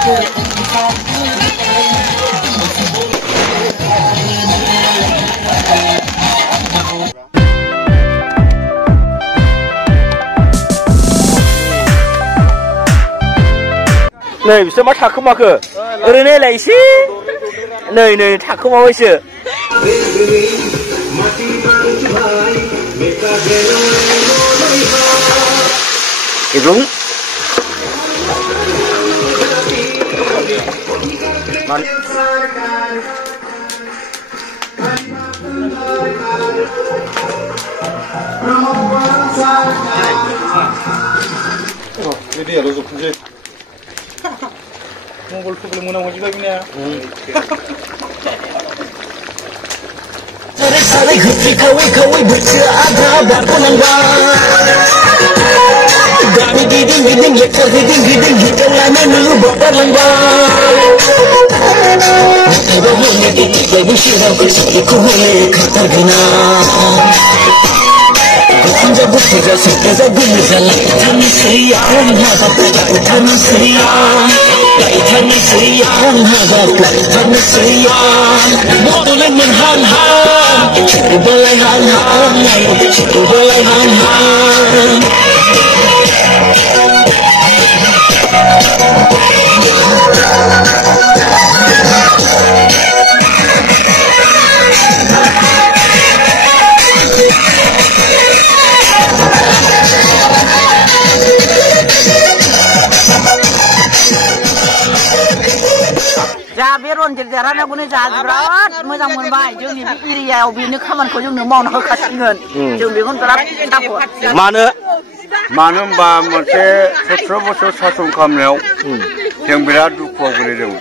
Này bisa mat takım akı. Öyle ne isi? Này takım avaysı. Irung. Man. Oh, ini ya rozok kunci. Mongol problem mana wajib lagi ni? Sare hati kawai bercerita berpenanggang. Gami diding ya diding kita lama nulu berpenanggang. Tiba punya titik lagi sirap ku boleh kata guna. Kunja buktiga sukeza gumizala Tani siyam hadapla Tani siyam Tani siyam hadapla Tani siyam Modulan min han Chitu balay han Chitu balay han Beron jajaran aku nih jajaran, macam menbaik. Jadi di iriya, obini kaman kau jeng mau nak kasih ngan. Jadi bingung terap takut. Mana mbak macam sesuatu satu kamera, yang berat tu kau boleh dong.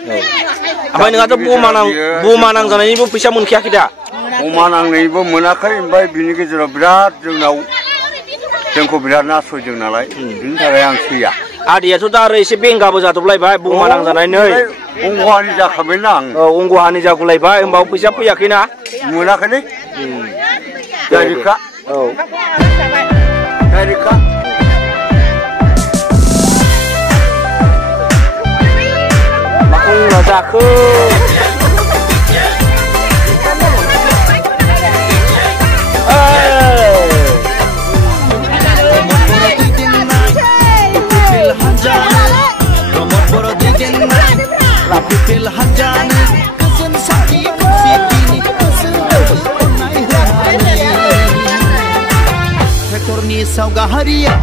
Apa ini kata bu manang sana ibu bisa munkia kita? Bu manang ni ibu menakai mbak bini kita berat jeng nau, jeng kau berat nasu jeng nalai, ini cara yang sia. Adia tu dah resi bengkak bersatu pelai baik bu manang sana ini. Ungguhan ni jak benang. Ungguhan ni jak pelai baik, mbak bisa punya kena. Mula kene? Dari kak. Dari kak. Makung nak ke. Lapil hajan kesan sakit fitini Tekorni saugaharia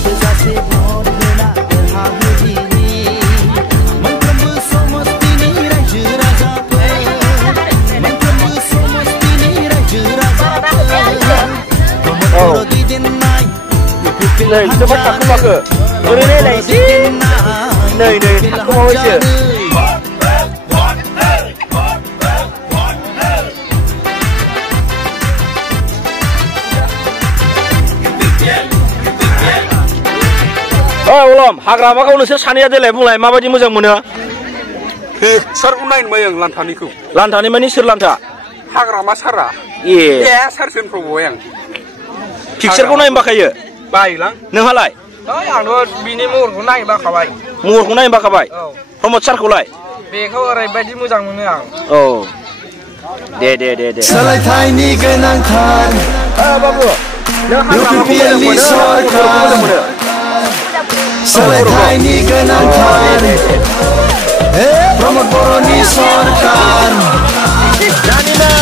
Bezase bhodena hahudini Mantramu somastini raju raja Mantramu somastini raju raja Komoro di jenai Này, cho bắt takım akı. Öyle ne isi? Này takım avaysı. Oğlum, hagramaखौ नोंसोर सानैया देलाय बुंलाय माबायदि मोजां मोनो? Sarku naik mayang lantaniku. Lantani माने सोर लान्था? Hagrama sara. Sarsen proboyang. Picture-खौ नायनो बाखायो? Baiklah. नोंहालाय? Yang bini murku naik bakawai. Murku नायनो बाखाबाय? Promote सारखौलाय? Beखौ ओरैबायदि मोजां मोनो आं. औ. दे. सोलायथायनि गोनांथार बाबु UPPLनि सरकार सोलायथायनि गोनांथार प्रमोद बर'नि सरकार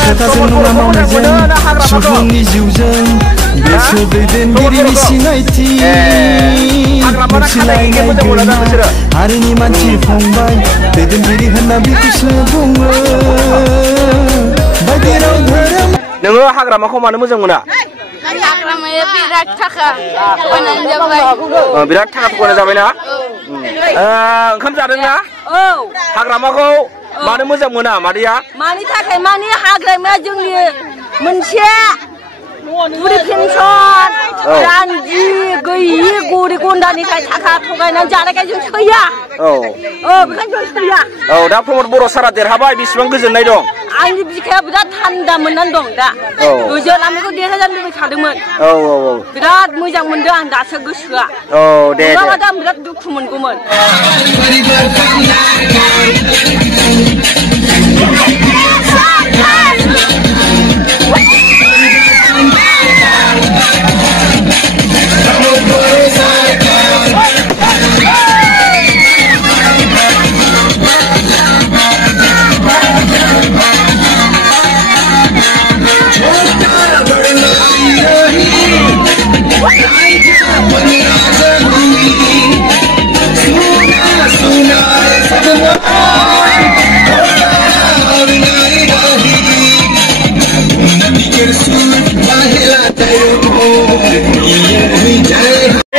खोथाजों नङा मावनायजों सुबुंनि जिउजों बेसोर दैदेनगिरिनि सिनायथि बुजिलायनाय गैया हारिनि मानसि फंबाय दैदेनगिरि होनना बेखौसो बुङो बायदि राव धोरोम नोङो हाग्रामाखौ मानो मोजां मोना? Haग्रामाया बिराद थाखा फरायनानै जाबाय बिराद थाखा फरायना जाबायना? ओंखाम जादोंना? औ हाग्रामाखौ मानो मोजां मोना मादैया? मानि थाखाय मानि हाग्रामाया जोंनि मोनसे बुरि पेन्सन रान्दि गैयि गरिब गुन्द्रानिफ्राय थाखा थगायनानै जानायखाय जों थैया बेखायनो जों थैया दा प्रमद बर' सारा देरहाबाय बेसेबां गोजोननाय दं आंनि बिखाया बिराद थान्दा मोननानै दं दा गोजोन आं बेखौ देरहाजानो लुबैखादोंमोन बिराद मोजां मोनदों आं दासो गोसोआ नङाबा दा आं बिराद दुखु मोनगौमोन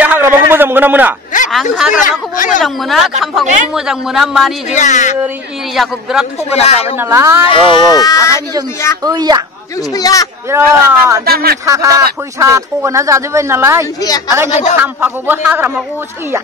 हाग्रामाखौ मोजां मोना मोना आं हाग्रामाखौबो मोजां मोना खाम्फाखौबो मोजां मोना मानि जों ओरै एरियाखौ बिराद थगायना जाबाय नालाय ओंखायनो जों थैया बिराद जोंनि थाखा फैसा थगायना जाजोब्बाय नालाय ओंखायनो जों खाम्फाखौबो हाग्रामाखौबो थैया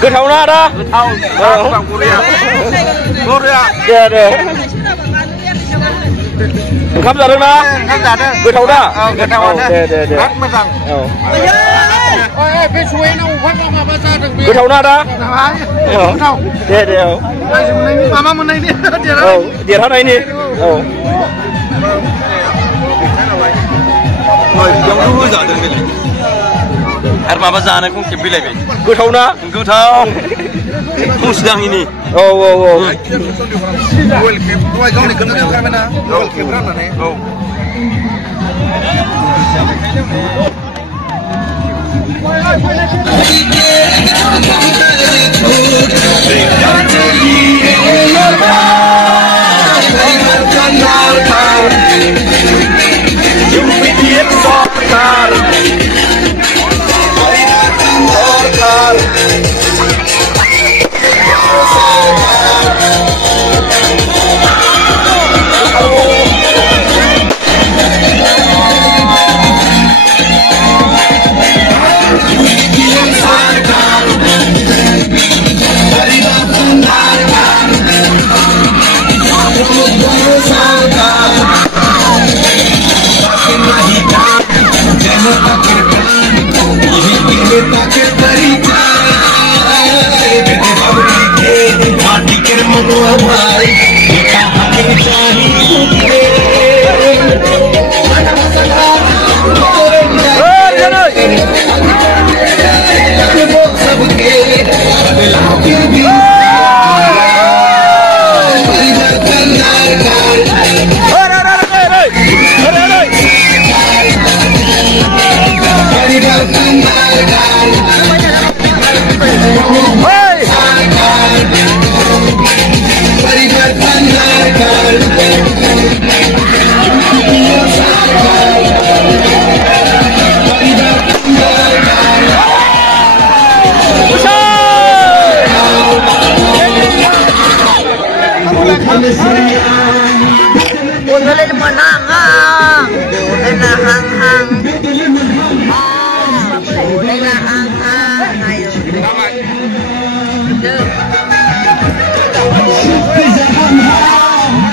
गोथाव ना आदा दे ओंखाम जादों ना गोथाव दा दे मोजां गोथाव ना आदा दे मामा मोननायनि देरहानायनि बिदियावनो होजादों बेलाय आरो माबा जानायखौ खेबफैलायबाय गोथाव ना गोथाव फुंसिदांनि गावनि खोनाखाबायना खेब राननानै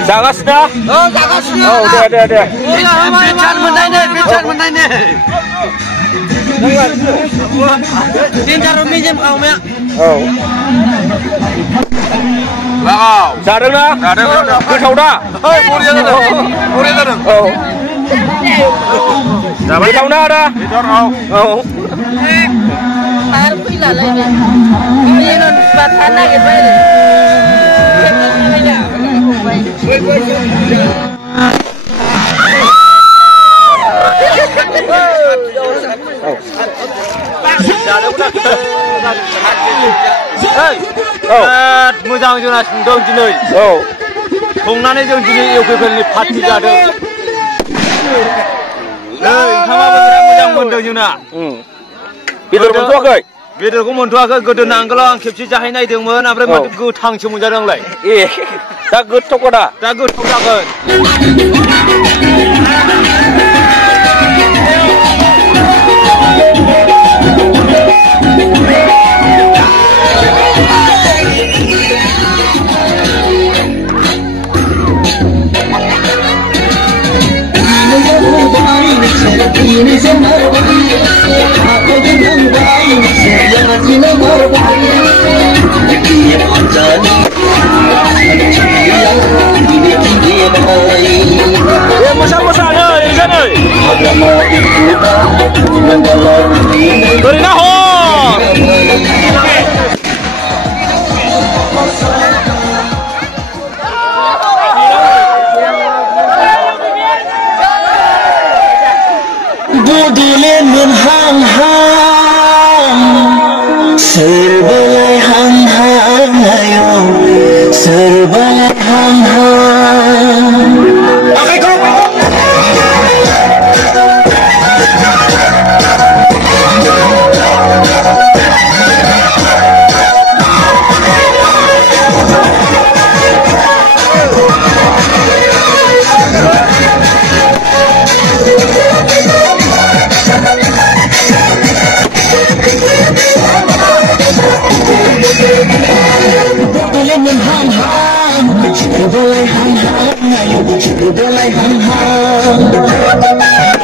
जागासिनो जागासिनो औ दे बेचार मोननाय ने डेन्जार मेजेम खावमाया औ लागाव जादोंना गोथाव दा बरिया जादों औ जाबाय गोथाव ना आदा औ आरो फैलालाय बेनो बाथा नागिरबाय मोजां जोंना संदों दिनै संनानै जों दिनै इउपिपिएलनि पार्टि जादों ओंखामाबो बिराद मोजां मोनदों जोंना बेदर मोनथ'वाखै बेदरखौ मोनथ'वाखै गोदो नांगोलाव आं खेबसे जाहै नायदोंमोन ओमफ्राय माथो गोथांसो मोनजादोंलाय दा गोथावखौ दा गोथाव जागोन Serbalai hang hang ayo, serbalai hang hang. Boleh hang hang, ayo boleh hang hang.